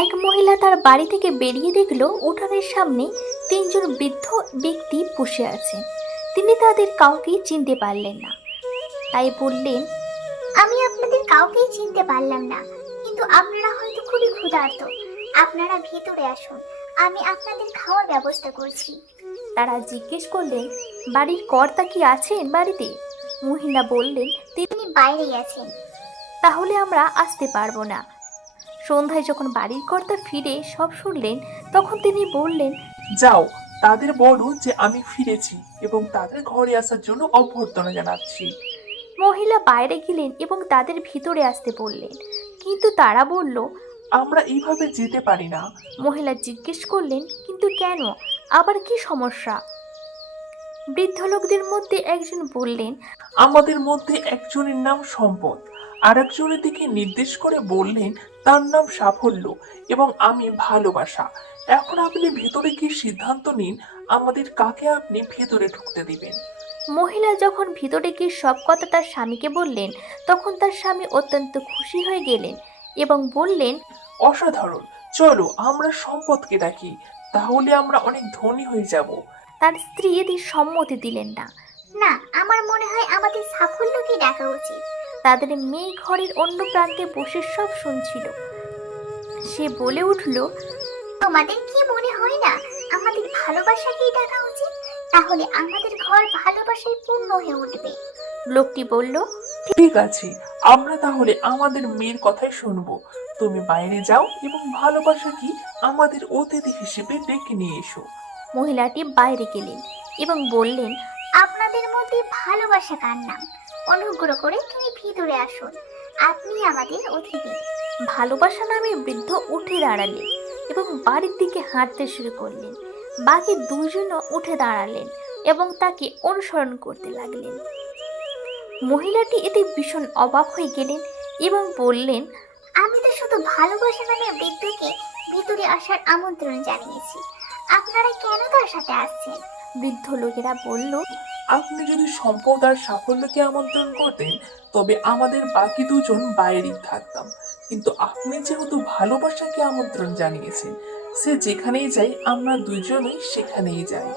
এক মহিলা তার বাড়ি থেকে বেরিয়ে দেখলো উঠানের সামনে তিনজন বৃদ্ধ ব্যক্তি বসে আছে। তিনি তাদের কাউকেই চিনতে পারলেন না, তাই বললেন, আমি আপনাদের কাউকেই চিনতে পারলাম না, কিন্তু আপনারা হয়তো খুবই ক্ষুধার্ত। আপনারা ভিতরে আসুন, আমি আপনাদের খাওয়ার ব্যবস্থা করছি। তারা জিজ্ঞেস করলেন, বাড়ির কর্তা কি আছেন বাড়িতে? মহিলা বললেন, তিনি বাইরে গেছেন। তাহলে আমরা আসতে পারবো না। সন্ধ্যায় যখন বাড়ির কর্তা ফিরে সব শুনলেন, তখন তিনি বললেন, যাও, তাদের বলো যে আমি ফিরেছি এবং তাদের ঘরে আসার জন্য অভ্যর্থনা জানাচ্ছি। মহিলা বাইরে গেলেন এবং তাদের ভিতরে আসতে বললেন, কিন্তু তারা বলল। আমরা এইভাবে যেতে পারি না। মহিলা জিজ্ঞেস করলেন, কিন্তু কেন, আবার কি সমস্যা? বৃদ্ধ লোকদের মধ্যে একজন বললেন, আমাদের মধ্যে একজনের নাম সম্পদ, আর একজনের দিকে নির্দেশ করে বললেন তার নাম সাফল্য এবং আমি ভালোবাসা। এখন আপনি ভেতরে কি সিদ্ধান্ত নিন, আমাদের কাকে আপনি ভেতরে ঢুকতে দিবেন। মহিলা যখন ভিতরে গিয়ে সব কথা তার স্বামীকে বললেন, তখন তার স্বামী অত্যন্ত খুশি হয়ে গেলেন এবং বললেন, অসাধারণ, চলো আমরা সম্পদকে ডাকি, তাহলে আমরা অনেক ধনী হয়ে যাব। তার স্ত্রী এতে সম্মতি দিলেন না। না, আমার মনে হয় আমাদের সাফল্যকে ডাকা উচিত। তাদের মেয়ে ঘরের অন্য প্রান্তে বসে সব শুনছিল। সে বলে উঠল, তোমাদের কি মনে হয় না আমাদের ভালোবাসাকেই ডাকা উচিত? তাহলে আমাদের ঘর ভালোবাসায় পূর্ণ হয়ে উঠবে। লোকটি বলল, ঠিক আছে, আমরা তাহলে আমাদের মেয়ের কথাই শুনবো। তুমি বাইরে যাও এবং ভালোবাসা কি আমাদের অতিথি হিসেবে ডেকে নিয়ে এসো। মহিলাটি বাইরে গেলেন এবং বললেন, আপনাদের মধ্যে ভালোবাসা কার নাম? অনুগ্রহ করে তিনি ভিতরে আসুন, আপনি আমাদের অতিথি। ভালোবাসা নামে বৃদ্ধ উঠে দাঁড়ালেন এবং বাড়ির দিকে হাঁটতে শুরু করলেন। বাকি দুজনও উঠে দাঁড়ালেন এবং তাকে অনুসরণ করতে লাগলেন। মহিলাটি এতে ভীষণ অবাক হয়ে গেলেন এবং বললেন, আমি তো শুধু ভালোবাসা নামে বৃদ্ধকে ভিতরে আসার আমন্ত্রণ জানিয়েছি, আপনারা কেন তার সাথে আসছেন? বৃদ্ধ লোকেরা বলল, আপনি যদি সম্পদ আর সাফল্যকে আমন্ত্রণ করতেন, তবে আমাদের বাকি দুজন বাইরেই থাকতাম। কিন্তু আপনি যেহেতু ভালোবাসাকে আমন্ত্রণ জানিয়েছেন, সে যেখানেই যাই আমরা দুজনেই সেখানেই যাই।